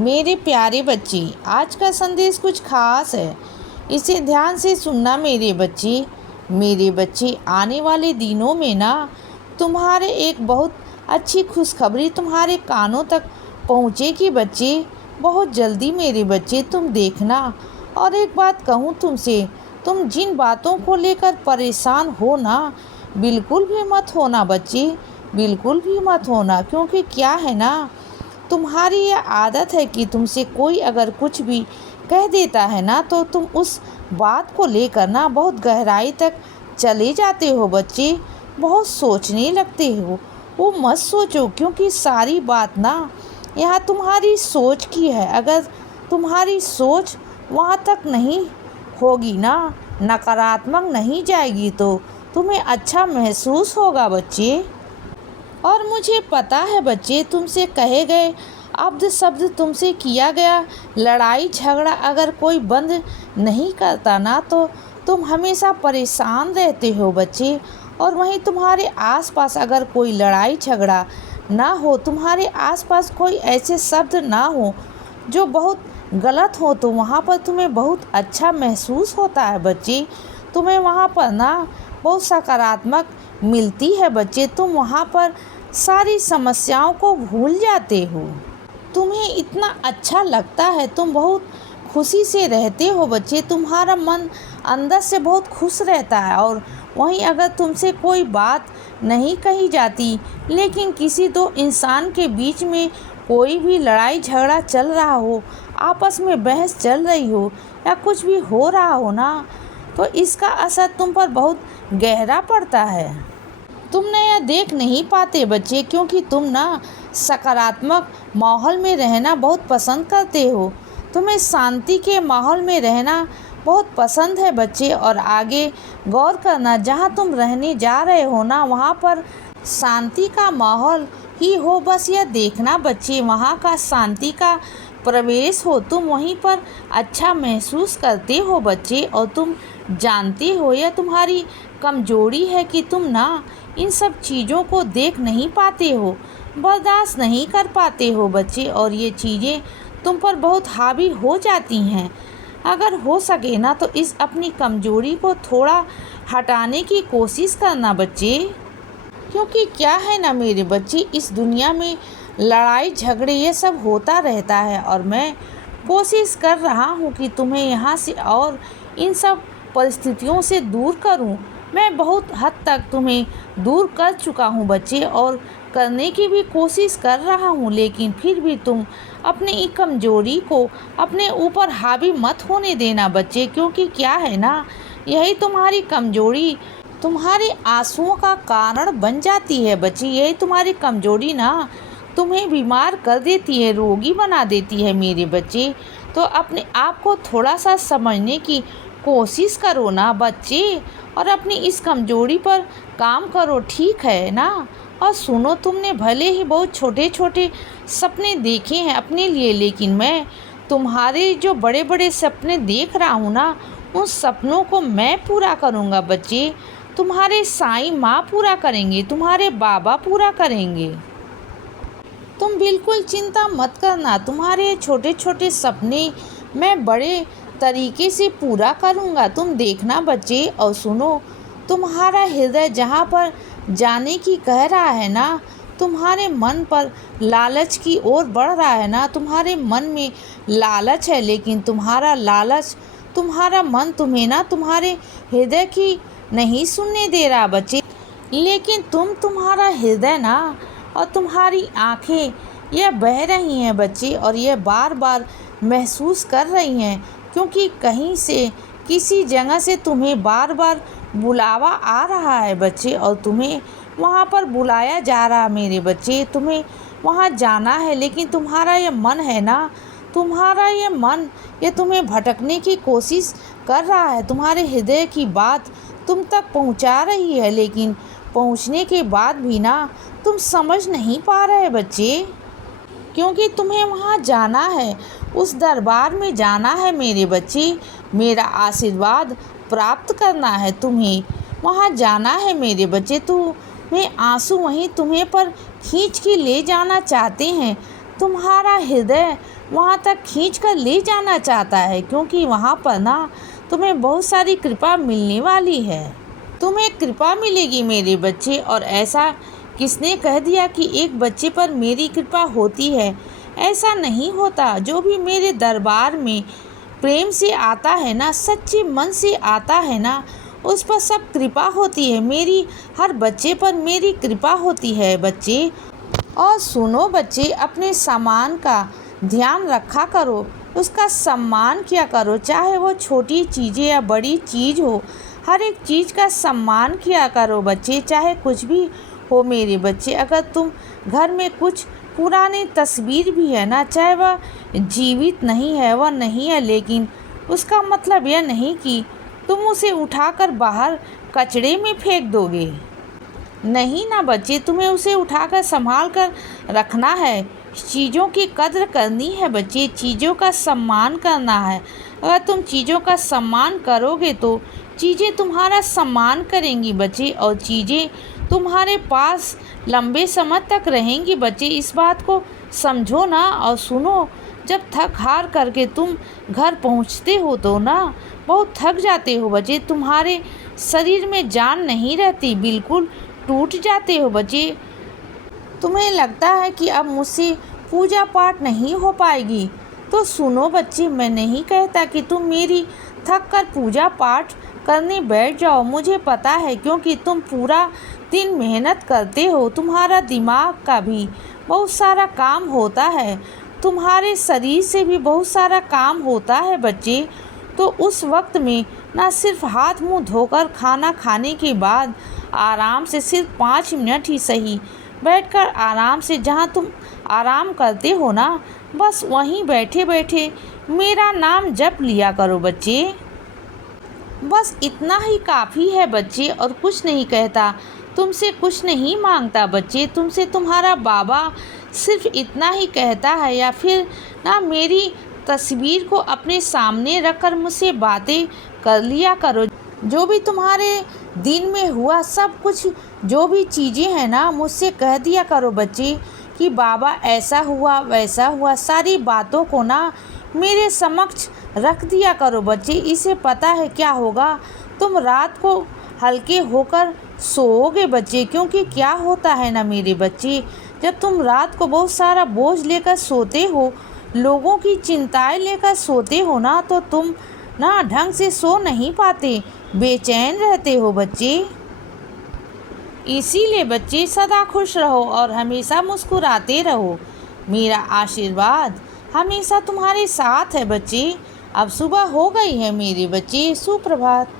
मेरे प्यारे बच्चे, आज का संदेश कुछ खास है। इसे ध्यान से सुनना मेरे बच्चे। मेरे बच्चे, आने वाले दिनों में ना तुम्हारे एक बहुत अच्छी खुशखबरी तुम्हारे कानों तक पहुँचेगी बच्चे। बहुत जल्दी मेरे बच्चे, तुम देखना। और एक बात कहूँ तुमसे, तुम जिन बातों को लेकर परेशान हो ना, बिल्कुल भी मत होना बच्चे, बिल्कुल भी मत होना। क्योंकि क्या है ना, तुम्हारी यह आदत है कि तुमसे कोई अगर कुछ भी कह देता है ना, तो तुम उस बात को लेकर ना बहुत गहराई तक चले जाते हो बच्चे, बहुत सोचने लगते हो। वो मत सोचो, क्योंकि सारी बात ना यहाँ तुम्हारी सोच की है। अगर तुम्हारी सोच वहाँ तक नहीं होगी ना, नकारात्मक नहीं जाएगी, तो तुम्हें अच्छा महसूस होगा बच्चे। और मुझे पता है बच्चे, तुमसे कहे गए अब्द शब्द, तुमसे किया गया लड़ाई झगड़ा अगर कोई बंद नहीं करता ना, तो तुम हमेशा परेशान रहते हो बच्चे। और वहीं तुम्हारे आसपास अगर कोई लड़ाई झगड़ा ना हो, तुम्हारे आसपास कोई ऐसे शब्द ना हो जो बहुत गलत हो, तो वहाँ पर तुम्हें बहुत अच्छा महसूस होता है बच्चे। तुम्हें वहाँ पर ना बहुत सकारात्मक मिलती है बच्चे। तुम वहाँ पर सारी समस्याओं को भूल जाते हो। तुम्हें इतना अच्छा लगता है, तुम बहुत खुशी से रहते हो बच्चे। तुम्हारा मन अंदर से बहुत खुश रहता है। और वहीं अगर तुमसे कोई बात नहीं कही जाती, लेकिन किसी दो इंसान के बीच में कोई भी लड़ाई झगड़ा चल रहा हो, आपस में बहस चल रही हो, या कुछ भी हो रहा हो ना, तो इसका असर तुम पर बहुत गहरा पड़ता है। तुम ना यह देख नहीं पाते बच्चे, क्योंकि तुम ना सकारात्मक माहौल में रहना बहुत पसंद करते हो। तुम्हें शांति के माहौल में रहना बहुत पसंद है बच्चे। और आगे गौर करना, जहाँ तुम रहने जा रहे हो ना, वहाँ पर शांति का माहौल ही हो। बस यह देखना बच्चे, वहाँ का शांति का प्रवेश हो, तुम वहीं पर अच्छा महसूस करते हो बच्चे। और तुम जानते हो, यह तुम्हारी कमजोरी है कि तुम ना इन सब चीज़ों को देख नहीं पाते हो, बर्दाश्त नहीं कर पाते हो बच्चे। और ये चीज़ें तुम पर बहुत हावी हो जाती हैं। अगर हो सके ना, तो इस अपनी कमजोरी को थोड़ा हटाने की कोशिश करना बच्चे। क्योंकि क्या है ना मेरे बच्चे, इस दुनिया में लड़ाई झगड़े ये सब होता रहता है। और मैं कोशिश कर रहा हूँ कि तुम्हें यहाँ से और इन सब परिस्थितियों से दूर करूँ। मैं बहुत हद तक तुम्हें दूर कर चुका हूँ बच्चे, और करने की भी कोशिश कर रहा हूँ, लेकिन फिर भी तुम अपनी एक कमजोरी को अपने ऊपर हावी मत होने देना बच्चे। क्योंकि क्या है ना, यही तुम्हारी कमजोरी तुम्हारे आंसुओं का कारण बन जाती है बच्चे। यही तुम्हारी कमजोरी ना तुम्हें बीमार कर देती है, रोगी बना देती है मेरे बच्चे। तो अपने आप को थोड़ा सा समझने की कोशिश करो ना बच्चे, और अपनी इस कमजोरी पर काम करो, ठीक है ना। और सुनो, तुमने भले ही बहुत छोटे छोटे सपने देखे हैं अपने लिए, लेकिन मैं तुम्हारे जो बड़े बड़े सपने देख रहा हूँ ना, उन सपनों को मैं पूरा करूँगा बच्चे। तुम्हारे साईं माँ पूरा करेंगे, तुम्हारे बाबा पूरा करेंगे। तुम बिल्कुल चिंता मत करना, तुम्हारे छोटे छोटे सपने मैं बड़े तरीके से पूरा करूँगा, तुम देखना बच्चे। और सुनो, तुम्हारा हृदय जहाँ पर जाने की कह रहा है ना, तुम्हारे मन पर लालच की ओर बढ़ रहा है ना, तुम्हारे मन में लालच है, लेकिन तुम्हारा लालच, तुम्हारा मन तुम्हें ना तुम्हारे हृदय की नहीं सुनने दे रहा बच्चे। लेकिन तुम्हारा हृदय ना और तुम्हारी आँखें यह बह रही हैं बच्चे, और यह बार बार महसूस कर रही हैं, क्योंकि कहीं से किसी जगह से तुम्हें बार बार बुलावा आ रहा है बच्चे। और तुम्हें वहाँ पर बुलाया जा रहा मेरे बच्चे, तुम्हें वहाँ जाना है। लेकिन तुम्हारा ये मन है ना, तुम्हारा ये मन ये तुम्हें भटकने की कोशिश कर रहा है। तुम्हारे हृदय की बात तुम तक पहुँचा रही है, लेकिन पहुँचने के बाद भी ना तुम समझ नहीं पा रहे बच्चे। क्योंकि तुम्हें वहाँ जाना है, उस दरबार में जाना है मेरे बच्चे। मेरा आशीर्वाद प्राप्त करना है, तुम्हें वहाँ जाना है मेरे बच्चे। तुम्हें आंसू वहीं तुम्हें पर खींच के ले जाना चाहते हैं, तुम्हारा हृदय वहाँ तक खींच कर ले जाना चाहता है, क्योंकि वहाँ पर ना तुम्हें बहुत सारी कृपा मिलने वाली है। तुम्हें कृपा मिलेगी मेरे बच्चे। और ऐसा किसने कह दिया कि एक बच्चे पर मेरी कृपा होती है? ऐसा नहीं होता। जो भी मेरे दरबार में प्रेम से आता है ना, सच्चे मन से आता है ना, उस पर सब कृपा होती है। मेरी हर बच्चे पर मेरी कृपा होती है बच्चे। और सुनो बच्चे, अपने सामान का ध्यान रखा करो, उसका सम्मान किया करो, चाहे वो छोटी चीज़ें या बड़ी चीज़ हो, हर एक चीज़ का सम्मान किया करो बच्चे, चाहे कुछ भी हो मेरे बच्चे। अगर तुम घर में कुछ पुरानी तस्वीर भी है ना, चाहे वह जीवित नहीं है, वह नहीं है, लेकिन उसका मतलब यह नहीं कि तुम उसे उठाकर बाहर कचड़े में फेंक दोगे। नहीं ना बच्चे, तुम्हें उसे उठाकर संभाल कर रखना है। चीज़ों की कद्र करनी है बच्चे, चीज़ों का सम्मान करना है। अगर तुम चीज़ों का सम्मान करोगे तो चीज़ें तुम्हारा सम्मान करेंगी बच्चे, और चीज़ें तुम्हारे पास लंबे समय तक रहेंगी बच्चे। इस बात को समझो ना। और सुनो, जब थक हार करके तुम घर पहुंचते हो तो ना बहुत थक जाते हो बच्चे, तुम्हारे शरीर में जान नहीं रहती, बिल्कुल टूट जाते हो बच्चे। तुम्हें लगता है कि अब मुझसे पूजा पाठ नहीं हो पाएगी। तो सुनो बच्चे, मैं नहीं कहता कि तुम मेरी थक कर पूजा पाठ करने बैठ जाओ। मुझे पता है, क्योंकि तुम पूरा दिन मेहनत करते हो, तुम्हारा दिमाग का भी बहुत सारा काम होता है, तुम्हारे शरीर से भी बहुत सारा काम होता है बच्चे। तो उस वक्त में ना सिर्फ हाथ मुंह धोकर खाना खाने के बाद आराम से सिर्फ 5 मिनट ही सही बैठकर आराम से, जहाँ तुम आराम करते हो ना, बस वहीं बैठे बैठे मेरा नाम जप लिया करो बच्चे। बस इतना ही काफ़ी है बच्चे, और कुछ नहीं कहता, तुमसे कुछ नहीं मांगता बच्चे। तुमसे तुम्हारा बाबा सिर्फ इतना ही कहता है, या फिर ना मेरी तस्वीर को अपने सामने रखकर मुझसे बातें कर लिया करो। जो भी तुम्हारे दिन में हुआ सब कुछ, जो भी चीज़ें हैं ना, मुझसे कह दिया करो बच्चे कि बाबा ऐसा हुआ वैसा हुआ। सारी बातों को ना मेरे समक्ष रख दिया करो बच्चे। इसे पता है क्या होगा, तुम रात को हल्के होकर सोओगे बच्चे। क्योंकि क्या होता है ना मेरे बच्चे, जब तुम रात को बहुत सारा बोझ लेकर सोते हो, लोगों की चिंताएं लेकर सोते हो ना, तो तुम ना ढंग से सो नहीं पाते, बेचैन रहते हो बच्चे। इसीलिए बच्चे सदा खुश रहो और हमेशा मुस्कुराते रहो। मेरा आशीर्वाद हमेशा तुम्हारे साथ है बच्चे। अब सुबह हो गई है मेरे बच्चे, सुप्रभात।